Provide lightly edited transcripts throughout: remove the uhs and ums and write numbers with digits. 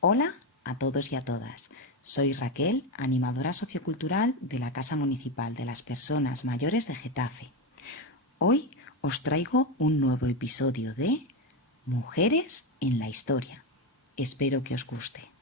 Hola a todos y a todas. Soy Raquel, animadora sociocultural de la Casa Municipal de las Personas Mayores de Getafe. Hoy os traigo un nuevo episodio de Mujeres en la Historia. Espero que os guste.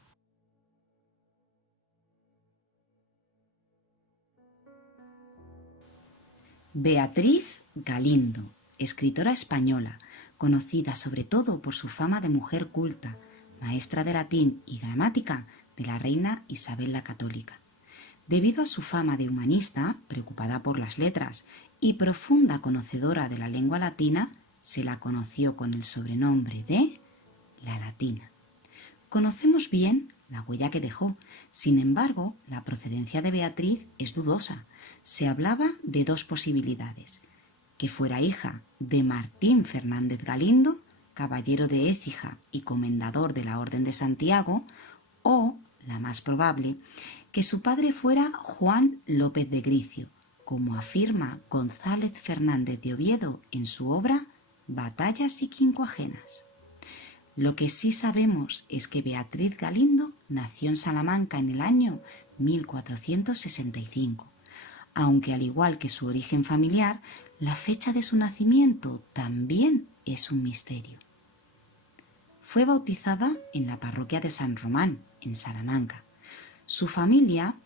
Beatriz Galindo, escritora española, conocida sobre todo por su fama de mujer culta, maestra de latín y gramática de la reina Isabel la Católica. Debido a su fama de humanista, preocupada por las letras y profunda conocedora de la lengua latina, se la conoció con el sobrenombre de la Latina. Conocemos bien la huella que dejó, sin embargo, la procedencia de Beatriz es dudosa. Se hablaba de dos posibilidades: que fuera hija de Martín Fernández Galindo, caballero de Écija y comendador de la Orden de Santiago, o, la más probable, que su padre fuera Juan López de Gricio, como afirma González Fernández de Oviedo en su obra Batallas y Quincuagenas. Lo que sí sabemos es que Beatriz Galindo nació en Salamanca en el año 1465, aunque al igual que su origen familiar, la fecha de su nacimiento también es un misterio. Fue bautizada en la parroquia de San Román, en Salamanca. Su familia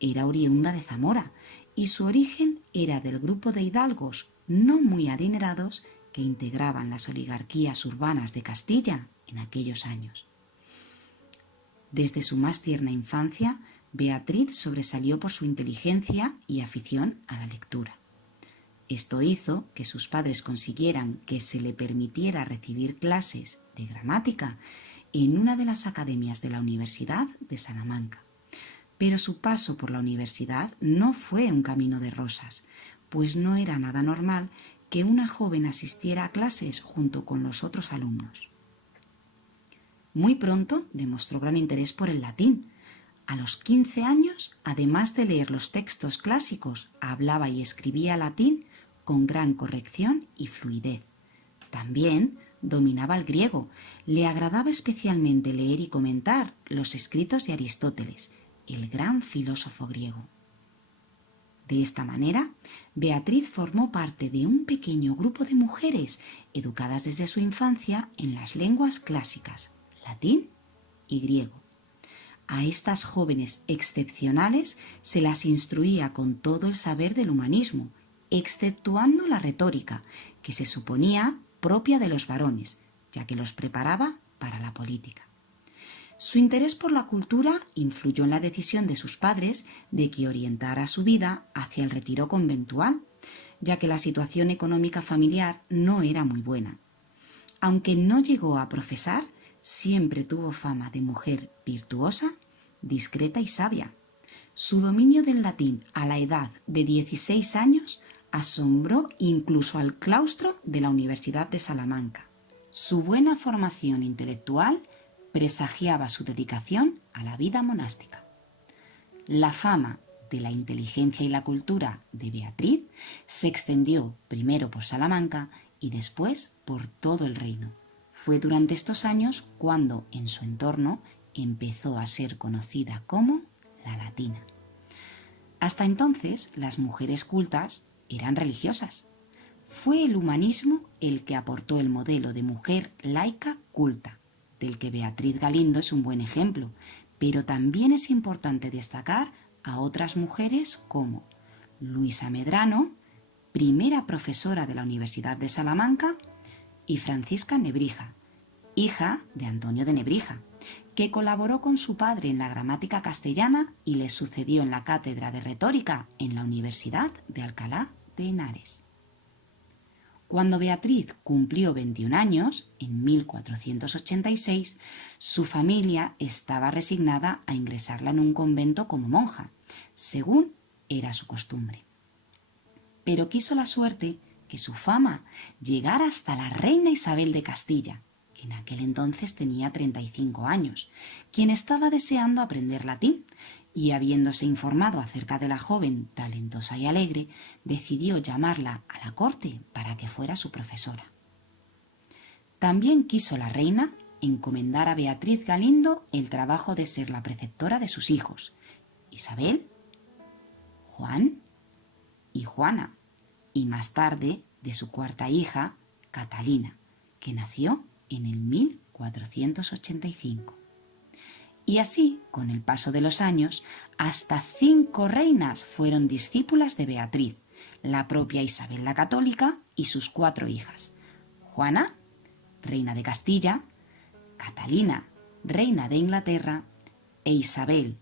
era oriunda de Zamora y su origen era del grupo de hidalgos no muy adinerados que integraban las oligarquías urbanas de Castilla en aquellos años. Desde su más tierna infancia, Beatriz sobresalió por su inteligencia y afición a la lectura. Esto hizo que sus padres consiguieran que se le permitiera recibir clases de gramática en una de las academias de la Universidad de Salamanca. Pero su paso por la universidad no fue un camino de rosas, pues no era nada normal que una joven asistiera a clases junto con los otros alumnos. Muy pronto demostró gran interés por el latín. A los 15 años, además de leer los textos clásicos, hablaba y escribía latín con gran corrección y fluidez. También dominaba el griego. Le agradaba especialmente leer y comentar los escritos de Aristóteles, el gran filósofo griego. De esta manera, Beatriz formó parte de un pequeño grupo de mujeres educadas desde su infancia en las lenguas clásicas, latín y griego. A estas jóvenes excepcionales se las instruía con todo el saber del humanismo, exceptuando la retórica, que se suponía propia de los varones, ya que los preparaba para la política. Su interés por la cultura influyó en la decisión de sus padres de que orientara su vida hacia el retiro conventual, ya que la situación económica familiar no era muy buena. Aunque no llegó a profesar, siempre tuvo fama de mujer virtuosa, discreta y sabia. Su dominio del latín a la edad de 16 años asombró incluso al claustro de la Universidad de Salamanca. Su buena formación intelectual presagiaba su dedicación a la vida monástica. La fama de la inteligencia y la cultura de Beatriz se extendió primero por Salamanca y después por todo el reino. Fue durante estos años cuando en su entorno empezó a ser conocida como la Latina. Hasta entonces, las mujeres cultas eran religiosas. Fue el humanismo el que aportó el modelo de mujer laica culta, del que Beatriz Galindo es un buen ejemplo, pero también es importante destacar a otras mujeres como Luisa Medrano, primera profesora de la Universidad de Salamanca, y Francisca Nebrija, hija de Antonio de Nebrija, que colaboró con su padre en la gramática castellana y le sucedió en la cátedra de retórica en la Universidad de Alcalá de Henares. Cuando Beatriz cumplió 21 años, en 1486, su familia estaba resignada a ingresarla en un convento como monja, según era su costumbre. Pero quiso la suerte que su fama llegara hasta la reina Isabel de Castilla, que en aquel entonces tenía 35 años, quien estaba deseando aprender latín y, habiéndose informado acerca de la joven talentosa y alegre, decidió llamarla a la corte para que fuera su profesora. También quiso la reina encomendar a Beatriz Galindo el trabajo de ser la preceptora de sus hijos, Isabel, Juan y Juana, y más tarde de su cuarta hija, Catalina, que nació en el 1485. Y así, con el paso de los años, hasta 5 reinas fueron discípulas de Beatriz, la propia Isabel la Católica y sus 4 hijas: Juana, reina de Castilla; Catalina, reina de Inglaterra; e Isabel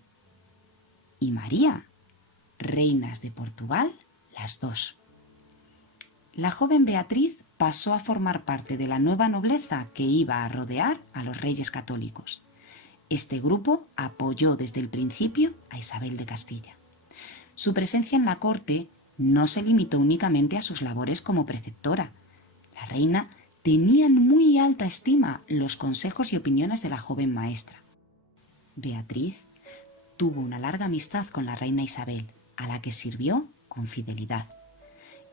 y María, reinas de Portugal, las 2. La joven Beatriz pasó a formar parte de la nueva nobleza que iba a rodear a los reyes católicos. Este grupo apoyó desde el principio a Isabel de Castilla. Su presencia en la corte no se limitó únicamente a sus labores como preceptora. La reina tenía en muy alta estima los consejos y opiniones de la joven maestra. Beatriz tuvo una larga amistad con la reina Isabel, a la que sirvió con fidelidad.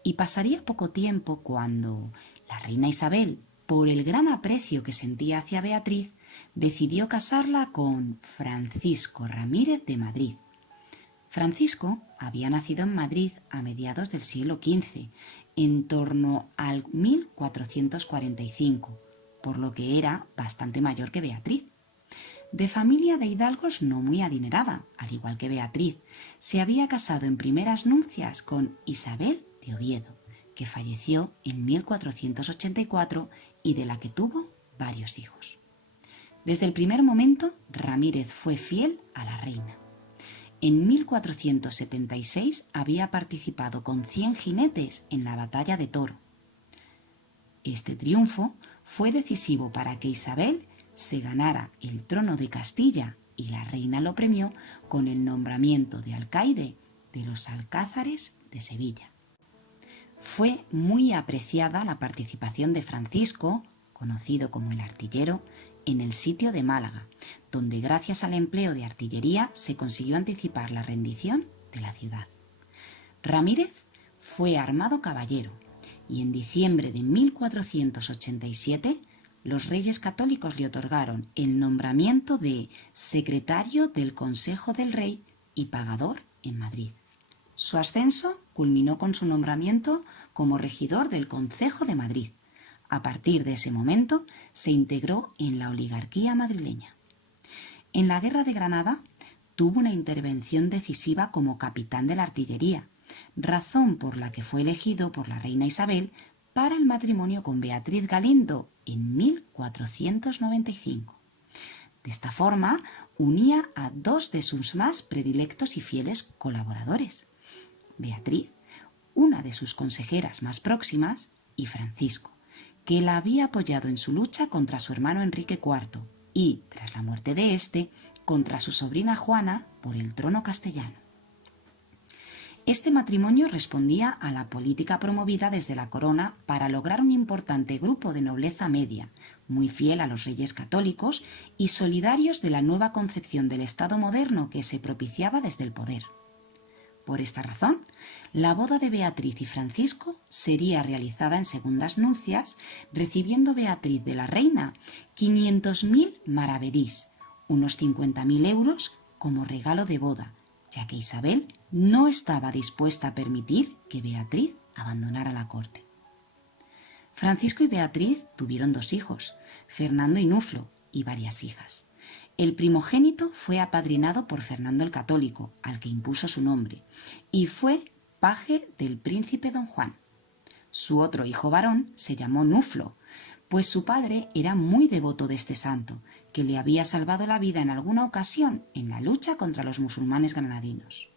Y pasaría poco tiempo cuando la reina Isabel, por el gran aprecio que sentía hacia Beatriz, decidió casarla con Francisco Ramírez de Madrid. Francisco había nacido en Madrid a mediados del siglo XV, en torno al 1445, por lo que era bastante mayor que Beatriz. De familia de hidalgos no muy adinerada, al igual que Beatriz, se había casado en primeras nupcias con Isabel de Oviedo, que falleció en 1484 y de la que tuvo varios hijos. Desde el primer momento, Ramírez fue fiel a la reina. En 1476 había participado con 100 jinetes en la batalla de Toro. Este triunfo fue decisivo para que Isabel se ganara el trono de Castilla, y la reina lo premió con el nombramiento de alcaide de los Alcázares de Sevilla. Fue muy apreciada la participación de Francisco, conocido como el Artillero, en el sitio de Málaga, donde gracias al empleo de artillería se consiguió anticipar la rendición de la ciudad. Ramírez fue armado caballero y en diciembre de 1487 los reyes católicos le otorgaron el nombramiento de secretario del Consejo del Rey y pagador en Madrid. Su ascenso culminó con su nombramiento como regidor del Concejo de Madrid. A partir de ese momento se integró en la oligarquía madrileña. En la Guerra de Granada tuvo una intervención decisiva como capitán de la artillería, razón por la que fue elegido por la reina Isabel para el matrimonio con Beatriz Galindo en 1495. De esta forma, unía a 2 de sus más predilectos y fieles colaboradores: Beatriz, una de sus consejeras más próximas, y Francisco, que la había apoyado en su lucha contra su hermano Enrique IV y, tras la muerte de éste, contra su sobrina Juana por el trono castellano. Este matrimonio respondía a la política promovida desde la corona para lograr un importante grupo de nobleza media, muy fiel a los reyes católicos y solidarios de la nueva concepción del Estado moderno que se propiciaba desde el poder. Por esta razón, la boda de Beatriz y Francisco sería realizada en segundas nupcias, recibiendo Beatriz de la reina 500.000 maravedís, unos 50.000 euros, como regalo de boda, ya que Isabel no estaba dispuesta a permitir que Beatriz abandonara la corte. Francisco y Beatriz tuvieron 2 hijos, Fernando y Nuflo, y varias hijas. El primogénito fue apadrinado por Fernando el Católico, al que impuso su nombre, y fue paje del príncipe don Juan. Su otro hijo varón se llamó Nuflo, pues su padre era muy devoto de este santo, que le había salvado la vida en alguna ocasión en la lucha contra los musulmanes granadinos.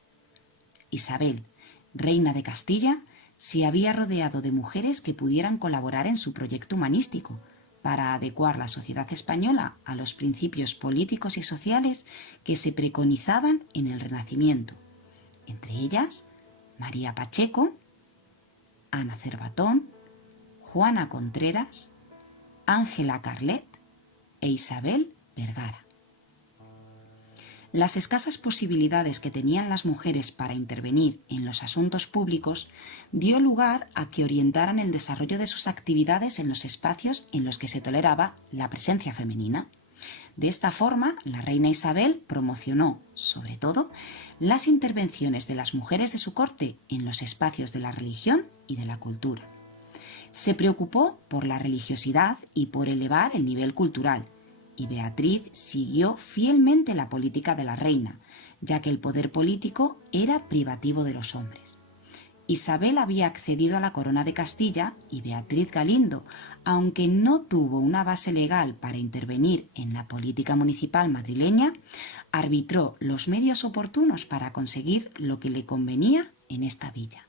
Isabel, reina de Castilla, se había rodeado de mujeres que pudieran colaborar en su proyecto humanístico, para adecuar la sociedad española a los principios políticos y sociales que se preconizaban en el Renacimiento, entre ellas María Pacheco, Ana Cervatón, Juana Contreras, Ángela Carlet e Isabel Vergara. Las escasas posibilidades que tenían las mujeres para intervenir en los asuntos públicos dio lugar a que orientaran el desarrollo de sus actividades en los espacios en los que se toleraba la presencia femenina. De esta forma, la reina Isabel promocionó, sobre todo, las intervenciones de las mujeres de su corte en los espacios de la religión y de la cultura. Se preocupó por la religiosidad y por elevar el nivel cultural, y Beatriz siguió fielmente la política de la reina, ya que el poder político era privativo de los hombres. Isabel había accedido a la corona de Castilla y Beatriz Galindo, aunque no tuvo una base legal para intervenir en la política municipal madrileña, arbitró los medios oportunos para conseguir lo que le convenía en esta villa.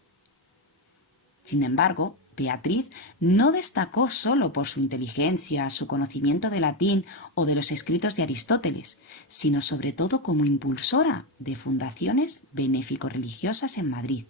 Sin embargo, Beatriz no destacó solo por su inteligencia, su conocimiento de latín o de los escritos de Aristóteles, sino sobre todo como impulsora de fundaciones benéfico-religiosas en Madrid.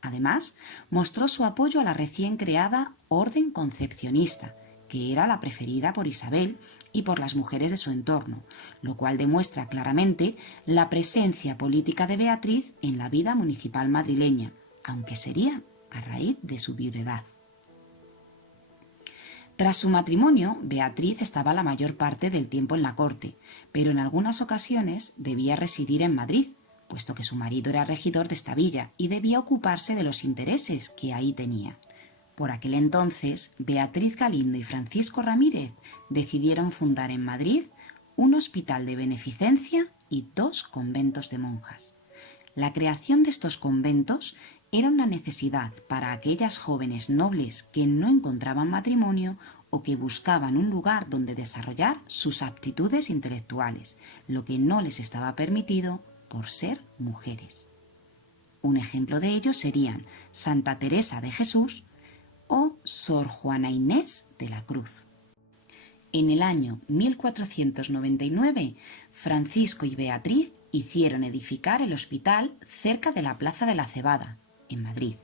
Además, mostró su apoyo a la recién creada Orden Concepcionista, que era la preferida por Isabel y por las mujeres de su entorno, lo cual demuestra claramente la presencia política de Beatriz en la vida municipal madrileña, aunque sería a raíz de su viudedad. Tras su matrimonio, Beatriz estaba la mayor parte del tiempo en la corte, pero en algunas ocasiones debía residir en Madrid, puesto que su marido era regidor de esta villa y debía ocuparse de los intereses que ahí tenía. Por aquel entonces, Beatriz Galindo y Francisco Ramírez decidieron fundar en Madrid un hospital de beneficencia y 2 conventos de monjas. La creación de estos conventos era una necesidad para aquellas jóvenes nobles que no encontraban matrimonio o que buscaban un lugar donde desarrollar sus aptitudes intelectuales, lo que no les estaba permitido por ser mujeres. Un ejemplo de ello serían Santa Teresa de Jesús o Sor Juana Inés de la Cruz. En el año 1499, Francisco y Beatriz hicieron edificar el hospital cerca de la Plaza de la Cebada, en Madrid.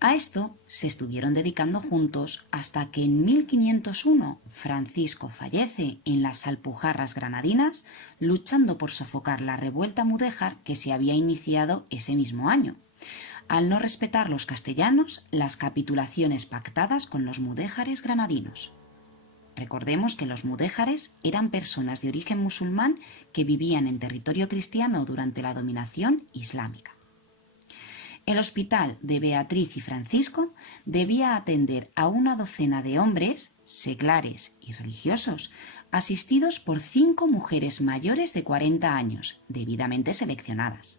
A esto se estuvieron dedicando juntos hasta que en 1501 Francisco fallece en las Alpujarras granadinas, luchando por sofocar la revuelta mudéjar que se había iniciado ese mismo año, al no respetar los castellanos las capitulaciones pactadas con los mudéjares granadinos. Recordemos que los mudéjares eran personas de origen musulmán que vivían en territorio cristiano durante la dominación islámica. El hospital de Beatriz y Francisco debía atender a una docena de hombres, seglares y religiosos, asistidos por 5 mujeres mayores de 40 años, debidamente seleccionadas.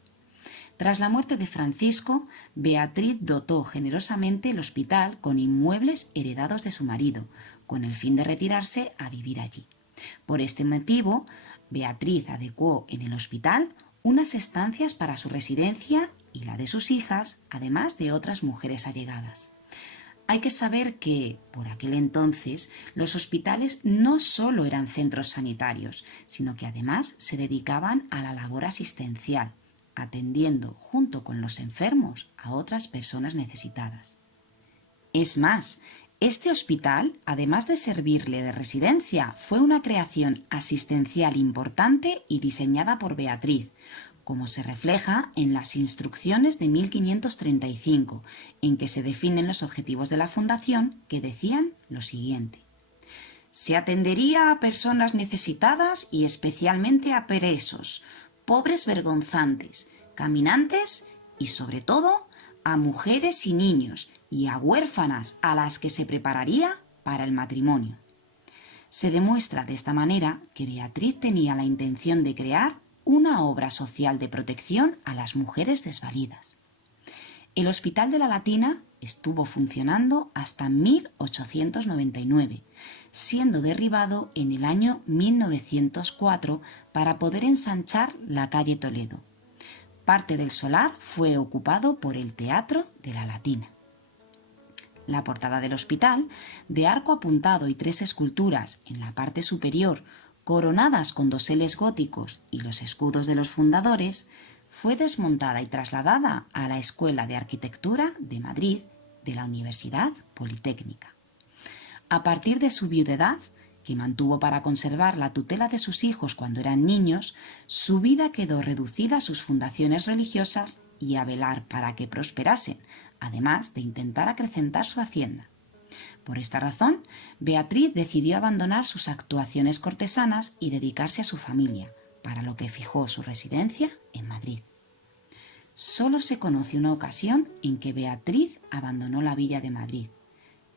Tras la muerte de Francisco, Beatriz dotó generosamente el hospital con inmuebles heredados de su marido, con el fin de retirarse a vivir allí. Por este motivo, Beatriz adecuó en el hospital unas estancias para su residencia y la de sus hijas, además de otras mujeres allegadas. Hay que saber que, por aquel entonces, los hospitales no solo eran centros sanitarios, sino que además se dedicaban a la labor asistencial, atendiendo junto con los enfermos a otras personas necesitadas. Es más, este hospital, además de servirle de residencia, fue una creación asistencial importante y diseñada por Beatriz, como se refleja en las instrucciones de 1535, en que se definen los objetivos de la fundación, que decían lo siguiente: se atendería a personas necesitadas y especialmente a presos, pobres vergonzantes, caminantes y, sobre todo, a mujeres y niños y a huérfanas a las que se prepararía para el matrimonio. Se demuestra de esta manera que Beatriz tenía la intención de crear una obra social de protección a las mujeres desvalidas. El Hospital de la Latina estuvo funcionando hasta 1899, siendo derribado en el año 1904 para poder ensanchar la calle Toledo. Parte del solar fue ocupado por el Teatro de la Latina. La portada del hospital, de arco apuntado y 3 esculturas en la parte superior, coronadas con doseles góticos y los escudos de los fundadores, fue desmontada y trasladada a la Escuela de Arquitectura de Madrid de la Universidad Politécnica. A partir de su viudedad, que mantuvo para conservar la tutela de sus hijos cuando eran niños, su vida quedó reducida a sus fundaciones religiosas y a velar para que prosperasen, además de intentar acrecentar su hacienda. Por esta razón, Beatriz decidió abandonar sus actuaciones cortesanas y dedicarse a su familia, para lo que fijó su residencia en Madrid. Solo se conoce una ocasión en que Beatriz abandonó la villa de Madrid.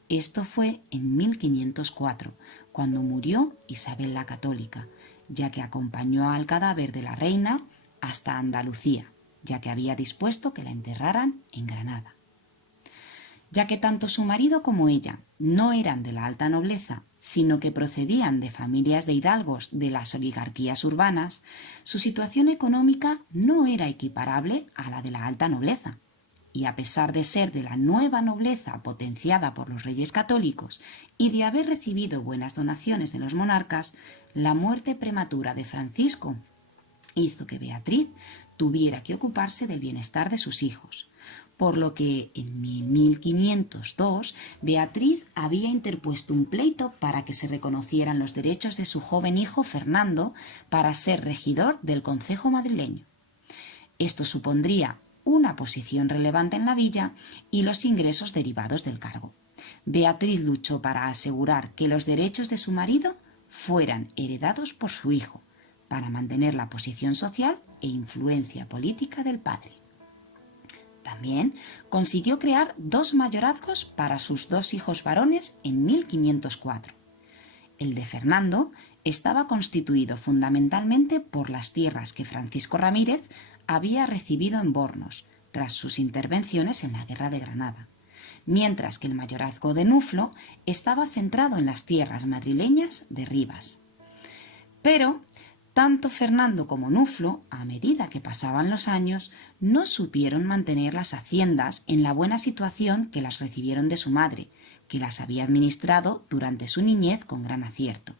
Esto fue en 1504, cuando murió Isabel la Católica, ya que acompañó al cadáver de la reina hasta Andalucía, ya que había dispuesto que la enterraran en Granada. Ya que tanto su marido como ella no eran de la alta nobleza, sino que procedían de familias de hidalgos de las oligarquías urbanas, su situación económica no era equiparable a la de la alta nobleza. Y a pesar de ser de la nueva nobleza potenciada por los reyes católicos y de haber recibido buenas donaciones de los monarcas, la muerte prematura de Francisco hizo que Beatriz tuviera que ocuparse del bienestar de sus hijos, por lo que en 1502 Beatriz había interpuesto un pleito para que se reconocieran los derechos de su joven hijo Fernando para ser regidor del concejo madrileño. Esto supondría una posición relevante en la villa y los ingresos derivados del cargo. Beatriz luchó para asegurar que los derechos de su marido fueran heredados por su hijo, para mantener la posición social e influencia política del padre. También consiguió crear 2 mayorazgos para sus 2 hijos varones en 1504. El de Fernando estaba constituido fundamentalmente por las tierras que Francisco Ramírez había recibido en Bornos, tras sus intervenciones en la Guerra de Granada, mientras que el mayorazgo de Nuflo estaba centrado en las tierras madrileñas de Rivas. Pero tanto Fernando como Nuflo, a medida que pasaban los años, no supieron mantener las haciendas en la buena situación que las recibieron de su madre, que las había administrado durante su niñez con gran acierto.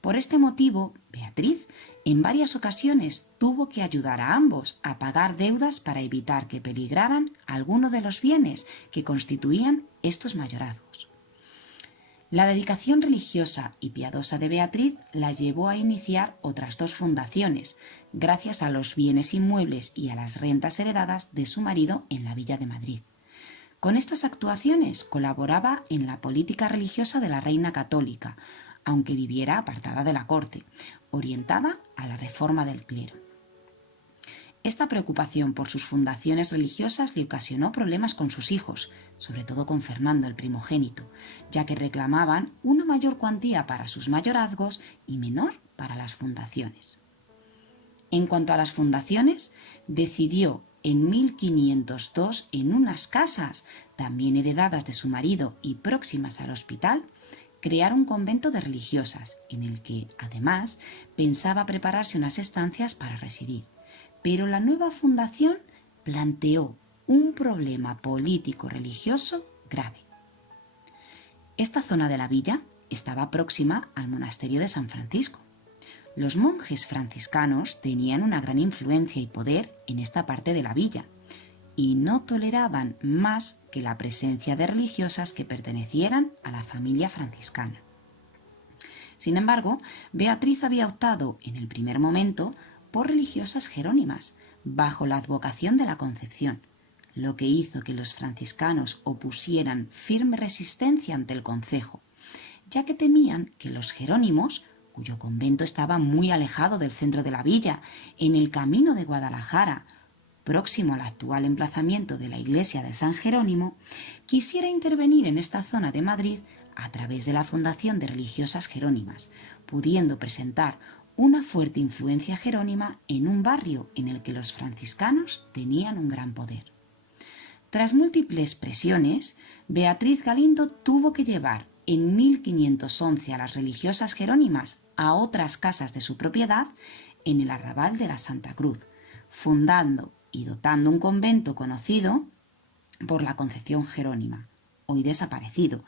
Por este motivo, Beatriz en varias ocasiones tuvo que ayudar a ambos a pagar deudas para evitar que peligraran alguno de los bienes que constituían estos mayorazgos. La dedicación religiosa y piadosa de Beatriz la llevó a iniciar otras 2 fundaciones, gracias a los bienes inmuebles y a las rentas heredadas de su marido en la villa de Madrid. Con estas actuaciones colaboraba en la política religiosa de la reina católica, aunque viviera apartada de la corte, orientada a la reforma del clero. Esta preocupación por sus fundaciones religiosas le ocasionó problemas con sus hijos, sobre todo con Fernando, el primogénito, ya que reclamaban una mayor cuantía para sus mayorazgos y menor para las fundaciones. En cuanto a las fundaciones, decidió en 1502 en unas casas, también heredadas de su marido y próximas al hospital, crear un convento de religiosas, en el que, además, pensaba prepararse unas estancias para residir. Pero la nueva fundación planteó un problema político-religioso grave. Esta zona de la villa estaba próxima al monasterio de San Francisco. Los monjes franciscanos tenían una gran influencia y poder en esta parte de la villa y no toleraban más que la presencia de religiosas que pertenecieran a la familia franciscana. Sin embargo, Beatriz había optado en el primer momento por religiosas jerónimas, bajo la advocación de la Concepción, lo que hizo que los franciscanos opusieran firme resistencia ante el concejo, ya que temían que los jerónimos, cuyo convento estaba muy alejado del centro de la villa, en el camino de Guadalajara, próximo al actual emplazamiento de la iglesia de San Jerónimo, quisiera intervenir en esta zona de Madrid a través de la fundación de religiosas jerónimas, pudiendo presentar una fuerte influencia jerónima en un barrio en el que los franciscanos tenían un gran poder. Tras múltiples presiones, Beatriz Galindo tuvo que llevar en 1511 a las religiosas jerónimas a otras casas de su propiedad en el arrabal de la Santa Cruz, fundando y dotando un convento conocido por la Concepción Jerónima, hoy desaparecido,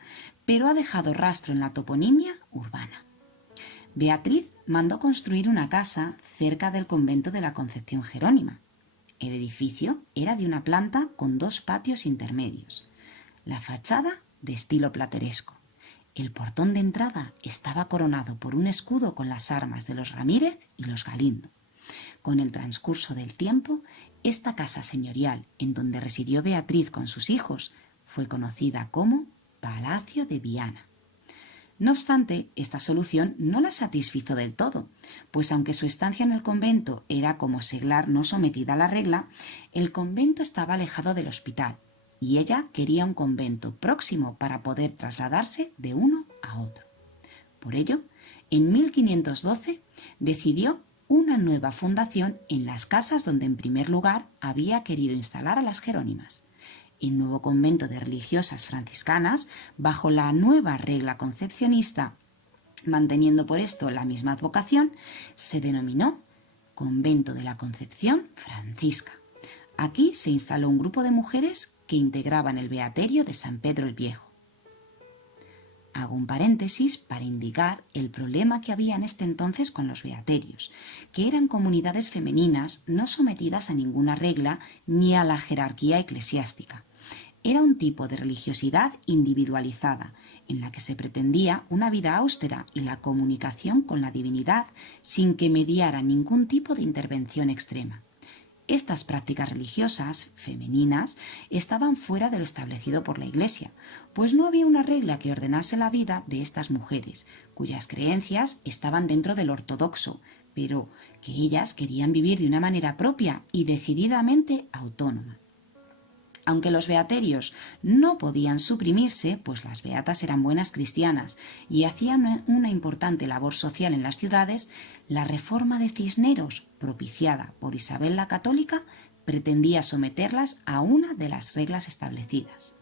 pero ha dejado rastro en la toponimia urbana. Beatriz mandó construir una casa cerca del convento de la Concepción Jerónima. El edificio era de una planta con 2 patios intermedios, la fachada de estilo plateresco, El portón de entrada estaba coronado por un escudo con las armas de los Ramírez y los Galindo. Con el transcurso del tiempo, esta casa señorial en donde residió Beatriz con sus hijos fue conocida como Palacio de Viana. No obstante, esta solución no la satisfizo del todo, pues aunque su estancia en el convento era como seglar no sometida a la regla, el convento estaba alejado del hospital y ella quería un convento próximo para poder trasladarse de uno a otro. Por ello, en 1512 decidió una nueva fundación en las casas donde en primer lugar había querido instalar a las Jerónimas. El nuevo convento de religiosas franciscanas, bajo la nueva regla concepcionista, manteniendo por esto la misma advocación, se denominó Convento de la Concepción Francisca. Aquí se instaló un grupo de mujeres que integraban el beaterio de San Pedro el Viejo. Hago un paréntesis para indicar el problema que había en este entonces con los beaterios, que eran comunidades femeninas no sometidas a ninguna regla ni a la jerarquía eclesiástica. Era un tipo de religiosidad individualizada, en la que se pretendía una vida austera y la comunicación con la divinidad sin que mediara ningún tipo de intervención extrema. Estas prácticas religiosas, femeninas, estaban fuera de lo establecido por la Iglesia, pues no había una regla que ordenase la vida de estas mujeres, cuyas creencias estaban dentro del ortodoxo, pero que ellas querían vivir de una manera propia y decididamente autónoma. Aunque los beaterios no podían suprimirse, pues las beatas eran buenas cristianas y hacían una importante labor social en las ciudades, la reforma de Cisneros, propiciada por Isabel la Católica, pretendía someterlas a una de las reglas establecidas.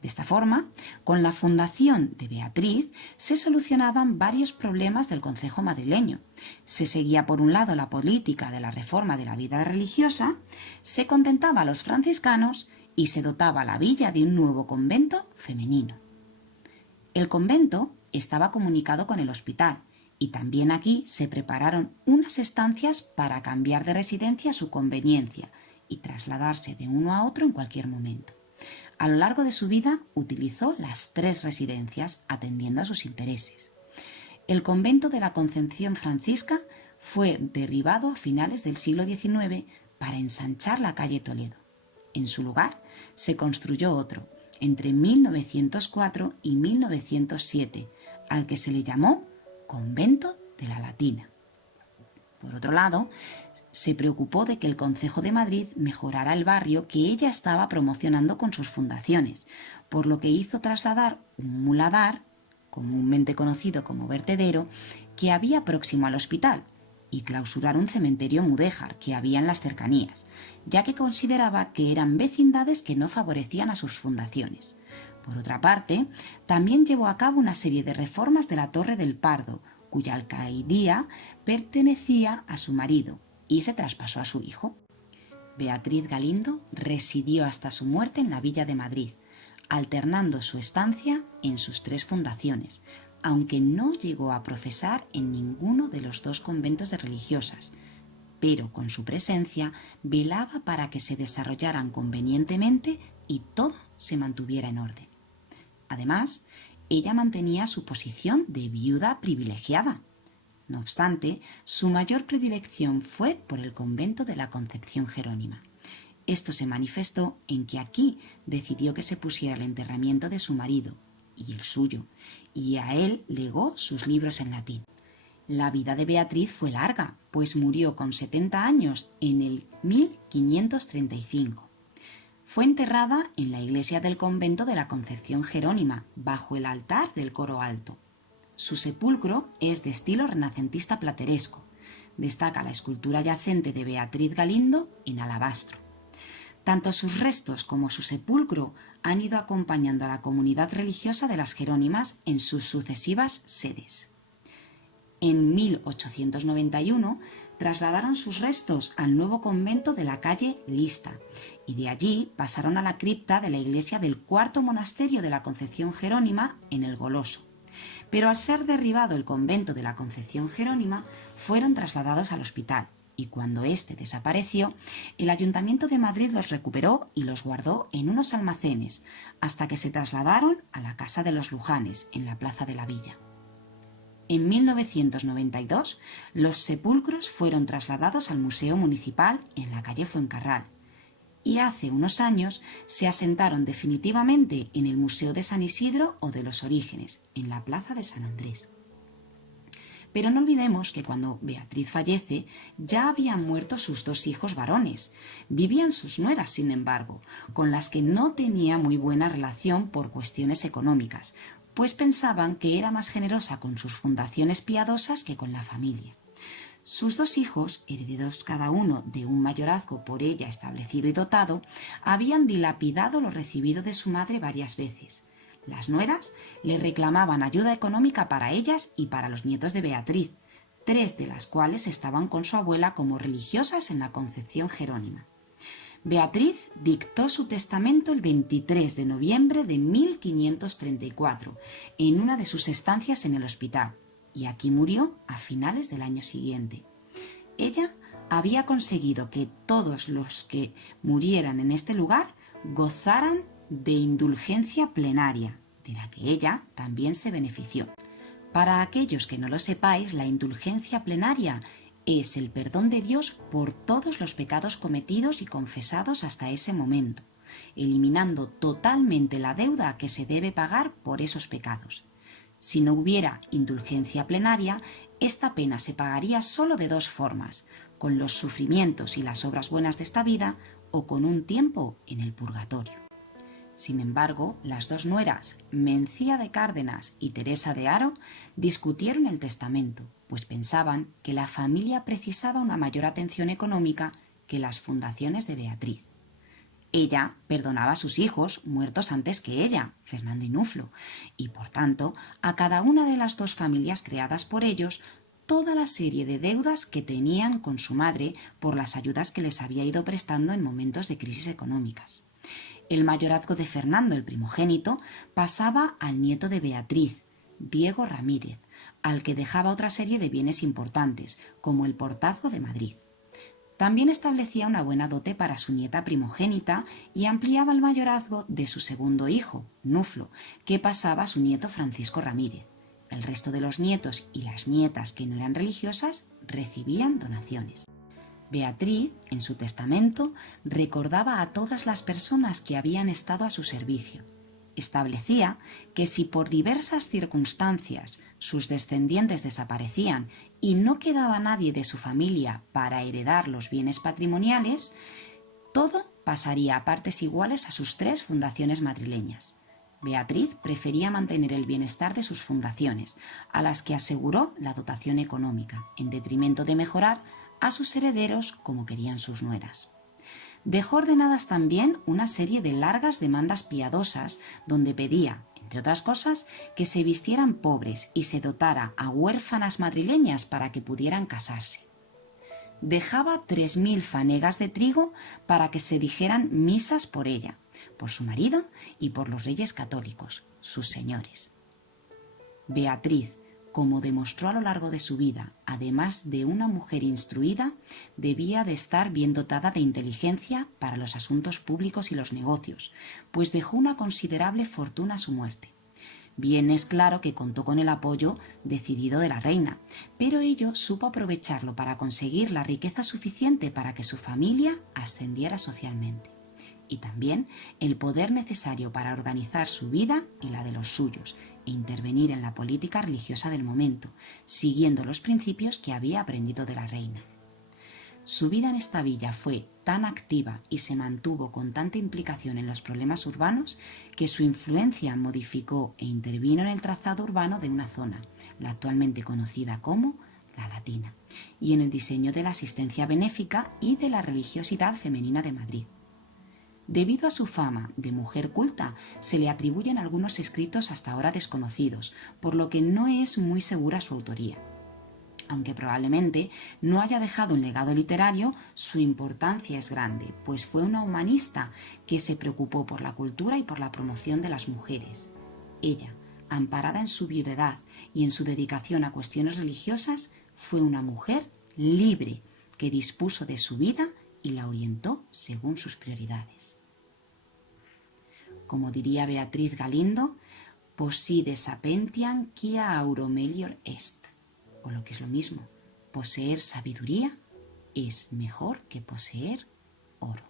De esta forma, con la fundación de Beatriz se solucionaban varios problemas del concejo madrileño. Se seguía por un lado la política de la reforma de la vida religiosa, se contentaba a los franciscanos y se dotaba a la villa de un nuevo convento femenino. El convento estaba comunicado con el hospital y también aquí se prepararon unas estancias para cambiar de residencia a su conveniencia y trasladarse de uno a otro en cualquier momento. A lo largo de su vida utilizó las 3 residencias atendiendo a sus intereses. El convento de la Concepción Francisca fue derribado a finales del siglo XIX para ensanchar la calle Toledo. En su lugar se construyó otro, entre 1904 y 1907, al que se le llamó Convento de la Latina. Por otro lado, se preocupó de que el Concejo de Madrid mejorara el barrio que ella estaba promocionando con sus fundaciones, por lo que hizo trasladar un muladar, comúnmente conocido como vertedero, que había próximo al hospital, y clausurar un cementerio mudéjar que había en las cercanías, ya que consideraba que eran vecindades que no favorecían a sus fundaciones. Por otra parte, también llevó a cabo una serie de reformas de la Torre del Pardo, cuya alcaidía pertenecía a su marido y se traspasó a su hijo. Beatriz Galindo residió hasta su muerte en la Villa de Madrid, alternando su estancia en sus 3 fundaciones, aunque no llegó a profesar en ninguno de los 2 conventos de religiosas, pero con su presencia velaba para que se desarrollaran convenientemente y todo se mantuviera en orden. Además, ella mantenía su posición de viuda privilegiada. No obstante, su mayor predilección fue por el convento de la Concepción Jerónima. Esto se manifestó en que aquí decidió que se pusiera el enterramiento de su marido y el suyo, y a él legó sus libros en latín. La vida de Beatriz fue larga, pues murió con 70 años en el 1535. Fue enterrada en la iglesia del convento de la Concepción Jerónima, bajo el altar del coro alto. Su sepulcro es de estilo renacentista plateresco. Destaca la escultura yacente de Beatriz Galindo en alabastro. Tanto sus restos como su sepulcro han ido acompañando a la comunidad religiosa de las Jerónimas en sus sucesivas sedes. En 1891 trasladaron sus restos al nuevo convento de la calle Lista y de allí pasaron a la cripta de la iglesia del 4º monasterio de la Concepción Jerónima en el Goloso. Pero al ser derribado el convento de la Concepción Jerónima, fueron trasladados al hospital y cuando éste desapareció, el Ayuntamiento de Madrid los recuperó y los guardó en unos almacenes, hasta que se trasladaron a la Casa de los Lujanes, en la Plaza de la Villa. En 1992, los sepulcros fueron trasladados al Museo Municipal en la calle Fuencarral, y hace unos años se asentaron definitivamente en el Museo de San Isidro o de los Orígenes, en la Plaza de San Andrés. Pero no olvidemos que cuando Beatriz fallece ya habían muerto sus 2 hijos varones. Vivían sus nueras, sin embargo, con las que no tenía muy buena relación por cuestiones económicas, pues pensaban que era más generosa con sus fundaciones piadosas que con la familia. Sus 2 hijos, herederos cada uno de un mayorazgo por ella establecido y dotado, habían dilapidado lo recibido de su madre varias veces. Las nueras le reclamaban ayuda económica para ellas y para los nietos de Beatriz, 3 de las cuales estaban con su abuela como religiosas en la Concepción Jerónima. Beatriz dictó su testamento el 23 de noviembre de 1534, en una de sus estancias en el hospital, y aquí murió a finales del año siguiente. Ella había conseguido que todos los que murieran en este lugar gozaran de indulgencia plenaria, de la que ella también se benefició. Para aquellos que no lo sepáis, la indulgencia plenaria es el perdón de Dios por todos los pecados cometidos y confesados hasta ese momento, eliminando totalmente la deuda que se debe pagar por esos pecados. Si no hubiera indulgencia plenaria, esta pena se pagaría solo de 2 formas, con los sufrimientos y las obras buenas de esta vida o con un tiempo en el purgatorio. Sin embargo, las 2 nueras, Mencía de Cárdenas y Teresa de Haro, discutieron el testamento, pues pensaban que la familia precisaba una mayor atención económica que las fundaciones de Beatriz. Ella perdonaba a sus hijos muertos antes que ella, Fernando y Nuflo, y por tanto a cada una de las 2 familias creadas por ellos toda la serie de deudas que tenían con su madre por las ayudas que les había ido prestando en momentos de crisis económicas. El mayorazgo de Fernando, el primogénito, pasaba al nieto de Beatriz, Diego Ramírez, al que dejaba otra serie de bienes importantes, como el Portazgo de Madrid. También establecía una buena dote para su nieta primogénita y ampliaba el mayorazgo de su segundo hijo, Nuflo, que pasaba a su nieto Francisco Ramírez. El resto de los nietos y las nietas que no eran religiosas recibían donaciones. Beatriz, en su testamento, recordaba a todas las personas que habían estado a su servicio. Establecía que si por diversas circunstancias sus descendientes desaparecían y no quedaba nadie de su familia para heredar los bienes patrimoniales, todo pasaría a partes iguales a sus 3 fundaciones madrileñas. Beatriz prefería mantener el bienestar de sus fundaciones, a las que aseguró la dotación económica, en detrimento de mejorar a sus herederos como querían sus nueras. Dejó ordenadas también una serie de largas demandas piadosas donde pedía, entre otras cosas, que se vistieran pobres y se dotara a huérfanas madrileñas para que pudieran casarse. Dejaba 3.000 fanegas de trigo para que se dijeran misas por ella, por su marido y por los reyes católicos, sus señores. Beatriz, como demostró a lo largo de su vida, además de una mujer instruida, debía de estar bien dotada de inteligencia para los asuntos públicos y los negocios, pues dejó una considerable fortuna a su muerte. Bien es claro que contó con el apoyo decidido de la reina, pero ello supo aprovecharlo para conseguir la riqueza suficiente para que su familia ascendiera socialmente, y también el poder necesario para organizar su vida y la de los suyos, e intervenir en la política religiosa del momento, siguiendo los principios que había aprendido de la reina. Su vida en esta villa fue tan activa y se mantuvo con tanta implicación en los problemas urbanos que su influencia modificó e intervino en el trazado urbano de una zona, la actualmente conocida como La Latina, y en el diseño de la asistencia benéfica y de la religiosidad femenina de Madrid. Debido a su fama de mujer culta, se le atribuyen algunos escritos hasta ahora desconocidos, por lo que no es muy segura su autoría. Aunque probablemente no haya dejado un legado literario, su importancia es grande, pues fue una humanista que se preocupó por la cultura y por la promoción de las mujeres. Ella, amparada en su viudedad y en su dedicación a cuestiones religiosas, fue una mujer libre, que dispuso de su vida y la orientó según sus prioridades. Como diría Beatriz Galindo, posside sapentiam quia auro melior est, o lo que es lo mismo, poseer sabiduría es mejor que poseer oro.